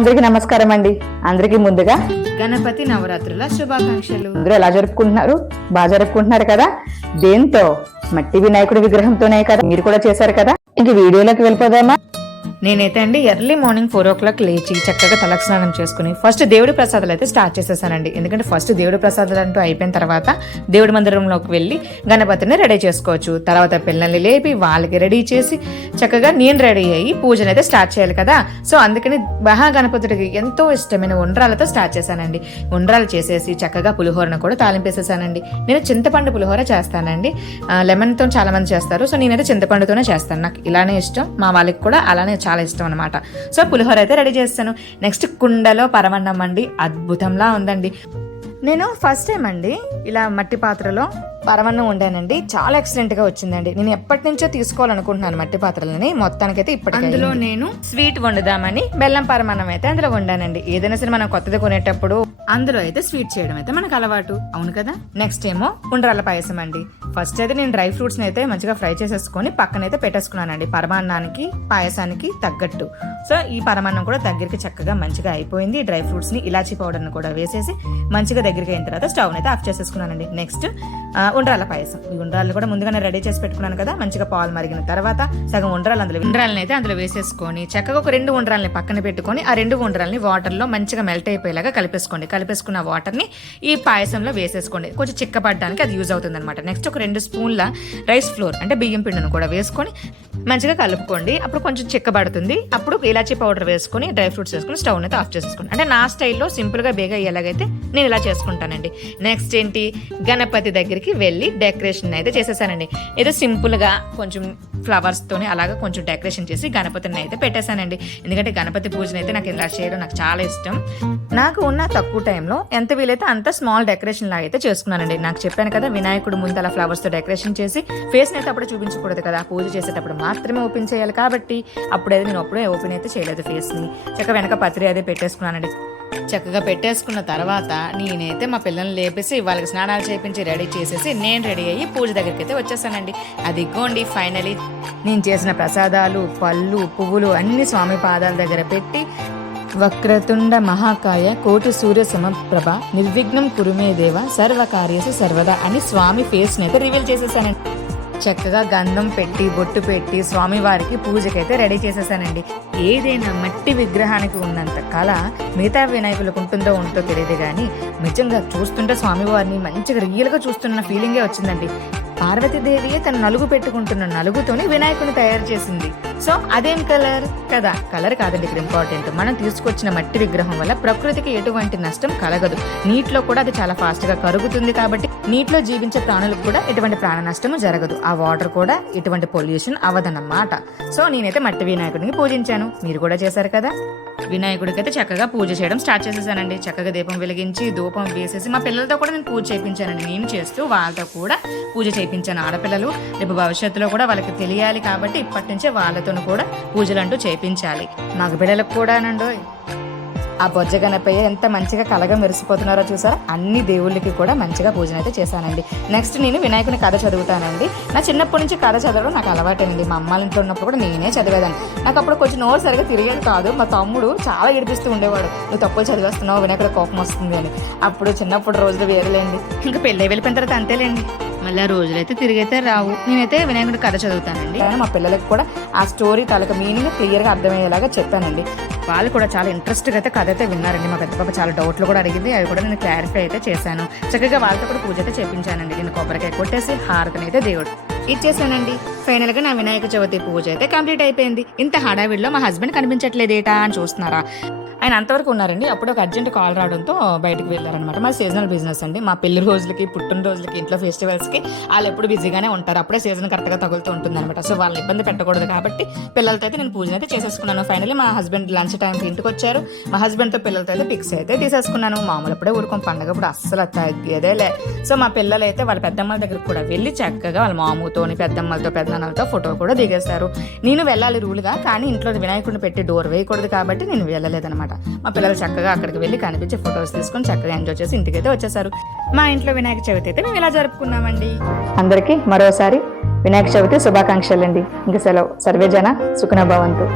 అందరికీ నమస్కారం అండి. అందరికీ ముందుగా గణపతి నవరాత్రుల శుభాకాంక్షలు. అందరూ ఎలా జరుపుకుంటున్నారు? బాగా జరుపుకుంటున్నారు కదా? దేంతో? మట్టి వినాయకుడి విగ్రహంతోనే కదా. మీరు కూడా చేశారు కదా. ఇంక వీడియోలోకి వెళ్ళిపోదామా? నేనైతే అండి ఎర్లీ మార్నింగ్ 4 o'clock లేచి చక్కగా తలకు స్నానం చేసుకుని ఫస్ట్ దేవుడి ప్రసాదాలు అయితే స్టార్ట్ చేసేసానండి. ఎందుకంటే ఫస్ట్ దేవుడి ప్రసాదాలు అంటూ అయిపోయిన తర్వాత దేవుడి మందిరంలోకి వెళ్ళి గణపతిని రెడీ చేసుకోవచ్చు. తర్వాత పిల్లల్ని లేపి వాళ్ళకి రెడీ చేసి చక్కగా నేను రెడీ అయ్యి పూజను అయితే స్టార్ట్ చేయాలి కదా. సో అందుకని మహాగణపతుడికి ఎంతో ఇష్టమైన ఉండ్రాలతో స్టార్ట్ చేశానండి. ఉండ్రాలు చేసేసి చక్కగా పులిహోరను కూడా తాలింపేసేసానండి. నేను చింతపండు పులిహోర చేస్తానండి. లెమన్తో చాలా మంది చేస్తారు. సో నేనైతే చింతపండుతోనే చేస్తాను. నాకు ఇలానే ఇష్టం, మా వాళ్ళకి కూడా అలానే చాలా ఇష్టం అనమాట. సో పులిహోర అయితే రెడీ చేస్తాను. నెక్స్ట్ కుండలో పరమన్నం అండి, అద్భుతంలా ఉందండి. నేను ఫస్ట్ టైం అండి ఇలా మట్టి పాత్రలో పరమన్నం వండానండి. చాలా ఎక్సలెంట్ గా వచ్చిందండి. నేను ఎప్పటి నుంచో తీసుకోవాలనుకుంటున్నాను మట్టి పాత్రలని. మొత్తానికైతే ఇప్పటికే అందులో నేను స్వీట్ వండుదామని బెల్లం పరమన్నం అయితే అందులో వండానండి. ఏదైనా సరే మనం కొత్తది కొనేటప్పుడు అందులో అయితే స్వీట్ చేయడం అయితే మనకు అలవాటు, అవును కదా. నెక్స్ట్ ఏమో ఉండ్రాల పాయసం అండి. ఫస్ట్ అయితే నేను డ్రై ఫ్రూట్స్ అయితే మంచిగా ఫ్రై చేసేసుకొని పక్కనైతే పెట్టేసుకున్నానండి పరమాన్నానికి పాయసానికి తగ్గట్టు. సో ఈ పరమాన్నం కూడా దగ్గరికి చక్కగా మంచిగా అయిపోయింది. డ్రై ఫ్రూట్స్ ని ఇలాచీ పౌడర్ ని కూడా వేసేసి మంచిగా దగ్గరికి అయిన తర్వాత స్టవ్ అయితే ఆఫ్ చేసేసుకున్నానండి. నెక్స్ట్ ఉండ్రాల పాయసం. ఈ ఉండ్రాలు కూడా ముందుగానే రెడీ చేసి పెట్టుకున్నాను కదా. మంచిగా పాలు మరిగిన తర్వాత సగం ఉండ్రాలు ఉండ్రాలని అయితే అందులో వేసేసుకొని చక్కగా ఒక 2 ఉండ్రాలని పక్కన పెట్టుకొని ఆ 2 ఉండ్రాలని వాటర్ లో మంచిగా మెల్ట్ అయిపోయేలాగా కలిపేసుకోండి. కలిపేసుకున్న వాటర్ ని ఈ పాయసంలో వేసేసుకోండి. కొంచెం చిక్కపడడానికి అది యూజ్ అవుతుంది అనమాట. నెక్స్ట్ ఒక 2 స్పూన్ల రైస్ ఫ్లోర్ అంటే బియ్యం పిండిని కూడా వేసుకొని మంచిగా కలుపుకోండి. అప్పుడు కొంచెం చిక్కబడుతుంది. అప్పుడు ఇలాచీ పౌడర్ వేసుకొని డ్రై ఫ్రూట్స్ వేసుకుని స్టవ్ అయితే ఆఫ్ చేసేసుకోండి. అంటే నా స్టైల్లో సింపుల్ గా బేగా ఎలాగైతే నేను ఇలా చేసుకుంటానండి. నెక్స్ట్ ఏంటి, గణపతి దగ్గరికి వెళ్ళి డెకరేషన్ అయితే చేసేసానండి. ఏదో సింపుల్ గా కొంచెం ఫ్లవర్స్ తోని అలాగా కొంచెం డెకరేషన్ చేసి గణపతిని అయితే పెట్టేశానండి. ఎందుకంటే గణపతి పూజను అయితే నాకు ఇలా చేయడం నాకు చాలా ఇష్టం. నాకు ఉన్న తక్కువ టైంలో ఎంత వీలైతే అంత స్మాల్ డెకరేషన్ లాగా అయితే చేసుకున్నానండి. నాకు చెప్పాను కదా, వినాయకుడు ముందు అలా ఫ్లవర్స్ తో డెకరేషన్ చేసి ఫేస్ అయితే అప్పుడు చూపించకూడదు కదా, పూజ చేసేటప్పుడు మాత్రమే ఓపెన్ చేయాలి. కాబట్టి అప్పుడైతే నేను అప్పుడే ఓపెన్ అయితే చేయలేదు ఫేస్ ని. చక్కగా వెనక పత్రి అదే పెట్టేసుకున్నానండి. చక్కగా పెట్టేసుకున్న తర్వాత నేనైతే మా పిల్లల్ని లేపేసి వాళ్ళకి స్నానాలు చేయించి రెడీ చేసేసి నేను రెడీ అయ్యి పూజ దగ్గరికి అయితే వచ్చేసానండి. అది ఇగోండి ఫైనలీ నేను చేసిన ప్రసాదాలు, పళ్ళు, పువ్వులు అన్ని స్వామి పాదాల దగ్గర పెట్టి వక్రతుండ మహాకాయ కోటి సూర్య సమప్రభ నిర్విఘ్నం కురుమే దేవ సర్వకార్యసు సర్వదా అని స్వామి ఫేస్ ని అయితే రివీల్ చేసేసానండి. చక్కగా గంధం పెట్టి బొట్టు పెట్టి స్వామి వారికి పూజకైతే రెడీ చేసేసానండి. ఏదైనా మట్టి విగ్రహానికి ఉన్నంత కళ మిగతా వినాయకులకు ఉంటుందో ఉంటో తెలియదు కానీ నిజంగా చూస్తుంటే స్వామివారిని మంచిగా రియల్ గా చూస్తున్న ఫీలింగే వచ్చిందండి. పార్వతీదేవియే తను నలుగు పెట్టుకుంటున్న నలుగుతోని వినాయకుని తయారు చేసింది. సో అదేం కలర్ కదా, కలర్ కాదండి ఇక్కడ ఇంపార్టెంట్. మనం తీసుకొచ్చిన మట్టి విగ్రహం వల్ల ప్రకృతికి ఎటువంటి నష్టం కలగదు. నీటిలో కూడా అది చాలా ఫాస్ట్ గా కరుగుతుంది. కాబట్టి నీటిలో జీవించే ప్రాణులకు కూడా ఎటువంటి ప్రాణ నష్టము జరగదు. ఆ వాటర్ కూడా ఎటువంటి పొల్యూషన్ అవ్వదన్నమాట. సో నేనైతే మట్టి వినాయకుడిని పూజించాను. మీరు కూడా చేశారు కదా. వినాయకుడికి అయితే చక్కగా పూజ చేయడం స్టార్ట్ చేసేసానండి. చక్కగా దీపం వెలిగించి ధూపం వేసేసి మా పిల్లలతో కూడా నేను పూజ చేయించానండి. నేను చేస్తూ వాళ్ళతో కూడా పూజ చేయించాను. ఆడపిల్లలు రేపు భవిష్యత్తులో కూడా వాళ్ళకి తెలియాలి కాబట్టి ఇప్పటి నుంచే వాళ్ళతో కూడా పూజలు అంటూ చేయించాలి. మగ పిల్లలకు కూడానండి. ఆ బొజ్జ గణపయ్య ఎంత మంచిగా కలగా మెరిసిపోతున్నారో చూసారా. అన్ని దేవుళ్ళకి కూడా మంచిగా పూజన అయితే చేశానండి. నెక్స్ట్ నేను వినాయకుని కథ చదువుతానండి. నా చిన్నప్పటి నుంచి కథ చదవడం నాకు అలవాటేనండి. మా అమ్మాళ్ళ ఇంట్లో ఉన్నప్పుడు కూడా నేనే చదివేదాన్ని. నాకు అప్పుడు కొంచెం నోరు సరిగా తిరిగేది కాదు. మా తమ్ముడు చాలా ఏడిపిస్తూ ఉండేవాడు, నువ్వు తప్పులు చదివేస్తున్నావు, వినాయకుడు కోపం వస్తుంది అని. అప్పుడు చిన్నప్పుడు రోజులు వేరేలేండి. ఇంకా పెళ్ళి వెళ్ళిపోయిన తర్వాత అంతేలేండి, మళ్ళీ రోజులైతే తిరిగైతే రావు. నేనైతే వినాయకుడి కథ చదువుతానండి. మా పిల్లలకు కూడా ఆ స్టోరీ తాలూకా మీనింగ్ క్లియర్ గా అర్థమయ్యేలాగా చెప్పానండి. వాళ్ళు కూడా చాలా ఇంట్రెస్ట్ గా అయితే కథ అయితే విన్నారండి. మా పెద్ద పాప చాలా డౌట్లు కూడా అడిగింది, అవి కూడా నేను క్లారిఫై అయితే చేశాను. చక్కగా వాళ్ళతో కూడా పూజ అయితే చేయించానండి. నేను కొబ్బరికాయ కొట్టేసి హారతిని అయితే దేవుడు ఇచ్చేసానండి. ఫైనల్ గా నా వినాయక చవితి పూజ అయితే కంప్లీట్ అయిపోయింది. ఇంత హడావిడిలో మా హస్బెండ్ కనిపించట్లేదేటా అని చూస్తున్నారా, ఆయన అంతవరకు ఉన్నారండి. అప్పుడు ఒక అర్జెంట్ కాల్ రావడంతో బయటకు వెళ్ళారనమాట. మా సీజనల్ బిజినెస్ అండి. మా పెళ్లి రోజులకి, పుట్టినరోజులకి, ఇంట్లో ఫెస్టివల్స్ కి వాళ్ళు ఎప్పుడు బిజీగానే ఉంటారు. అప్పుడే సీజన్ కరెక్ట్ గా తగులుతూ ఉంటుంది అనమాట. సో వాళ్ళని ఇబ్బంది పెట్టకూడదు కాబట్టి పిల్లలతో అయితే నేను పూజను అయితే చేసేసుకున్నాను. ఫైనల్లీ మా హస్బెండ్ లంచ్ టైంకి ఇంటికి వచ్చారు. మా హస్బెండ్ తో పిల్లలతో అయితే పిక్స్ అయితే తీసేసుకున్నాను. మామూలు అప్పుడే ఊరుకోం, పండగ ఇప్పుడు అస్సలు తగ్గేదేలే. సో మా పిల్లలు అయితే వాళ్ళ పెద్దమ్మల దగ్గరకు కూడా వెళ్ళి చక్కగా వాళ్ళ మామూతోని, పెద్దమ్మలతో, పెద్దనాన్నలతో ఫోటో కూడా దిగేశారు. నేను వెళ్ళాలి రూల్గా, కానీ ఇంట్లో వినాయకుడిని పెట్టి డోర్ వేయకూడదు కాబట్టి నేను వెళ్ళలేదనమాట. మా పిల్లలు చక్కగా అక్కడికి వెళ్ళి కనిపించే ఫొటోస్ తీసుకొని చక్కగా ఎంజాయ్ చేసి ఇంటికైతే వచ్చేసారు. మా ఇంట్లో వినాయక చవితి అయితే మేము ఇలా జరుపుకున్నామండి. అందరికీ మరోసారి వినాయక చవితి శుభాకాంక్షలు అండి. ఇంక సెలవు. సర్వేజన సుఖినో భవంతు.